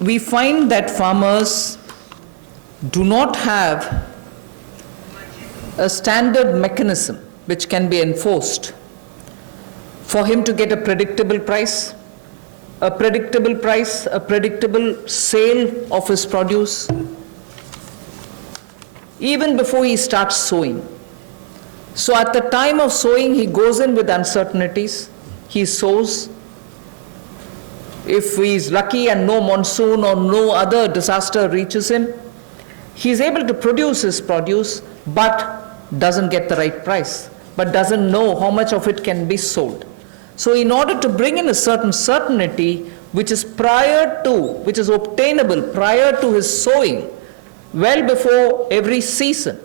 we find that farmers do not have a standard mechanism which can be enforced for him to get a predictable price, a predictable sale of his produce, even before he starts sowing. So at the time of sowing, he goes in with uncertainties. He sows. If he is lucky and no monsoon or no other disaster reaches him, he is able to produce his produce, but doesn't get the right price, but doesn't know how much of it can be sold. So in order to bring in a certain certainty, which is obtainable prior to his sowing, well before every season,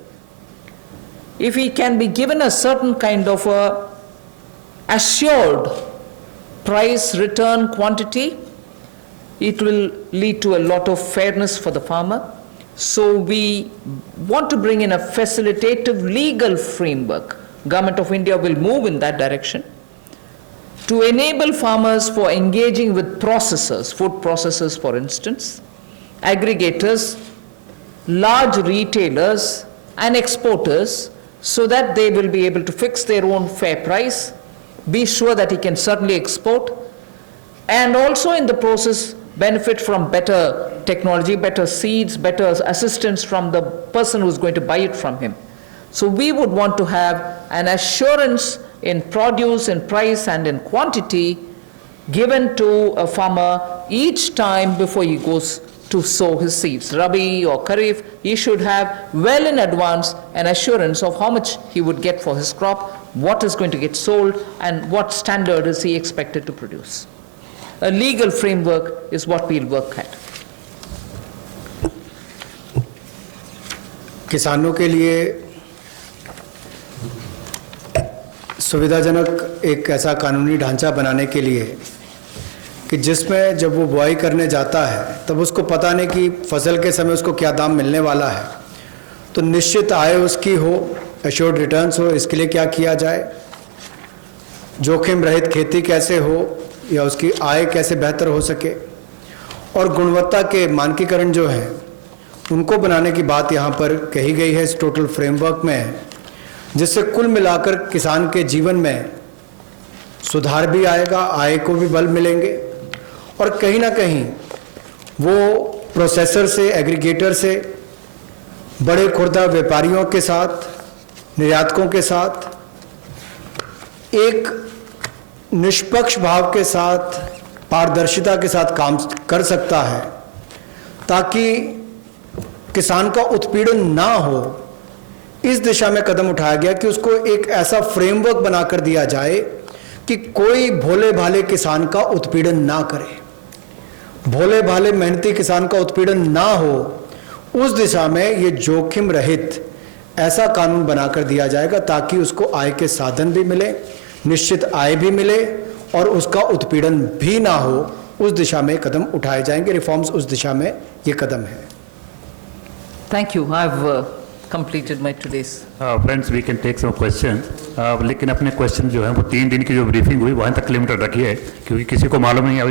if he can be given a certain kind of a assured price return quantity, it will lead to a lot of fairness for the farmer. So we want to bring in a facilitative legal framework. Government of India will move in that direction to enable farmers for engaging with processors, food processors for instance, aggregators, large retailers and exporters, so that they will be able to fix their own fair price, be sure that he can certainly export, and also in the process benefit from better technology, better seeds, better assistance from the person who's going to buy it from him. So we would want to have an assurance in produce, in price and in quantity given to a farmer each time before he goes to sow his seeds. Rabi or Kharif, he should have well in advance an assurance of how much he would get for his crop, what is going to get sold, and what standard is he expected to produce. A legal framework is what we'll work at. किसानों के लिए सुविधाजनक एक ऐसा कानूनी ढांचा बनाने के लिए कि जिसमें जब वो बुआई करने जाता है तब उसको पता नहीं कि फसल के समय उसको क्या दाम मिलने वाला है, तो निश्चित आय उसकी हो, एश्योर्ड रिटर्न्स हो, इसके लिए क्या किया जाए, जोखिम रहित खेती कैसे हो या उसकी आय कैसे बेहतर हो सके, और गुणवत्ता के मानकीकरण जो हैं उनको बनाने की बात यहाँ पर कही गई है इस टोटल फ्रेमवर्क में, जिससे कुल मिलाकर किसान के जीवन में सुधार भी आएगा, आय को भी बल मिलेंगे और कहीं ना कहीं वो प्रोसेसर से, एग्रीगेटर से, बड़े खुर्दा व्यापारियों के साथ, निर्यातकों के साथ एक निष्पक्ष भाव के साथ, पारदर्शिता के साथ काम कर सकता है, ताकि किसान का उत्पीड़न ना हो। इस दिशा में कदम उठाया गया कि उसको एक ऐसा फ्रेमवर्क बनाकर दिया जाए कि कोई भोले भाले किसान का उत्पीड़न ना करे, भोले भाले मेहनती किसान का उत्पीड़न ना हो। उस दिशा में ये जोखिम रहित ऐसा कानून बनाकर दिया जाएगा ताकि उसको आय के साधन भी मिले, निश्चित आय भी मिले और उसका उत्पीड़न भी ना हो। उस दिशा में कदम उठाए जाएंगे, रिफॉर्म्स उस दिशा में ये कदम है। Thank you. I've completed my today's. Friends, we can take some questions. लेकिन अपने क्वेश्चन जो है वो 3 दिन की जो ब्रीफिंग हुई वहाँ तक लिमिटेड रखिए, क्योंकि किसी को मालूम नहीं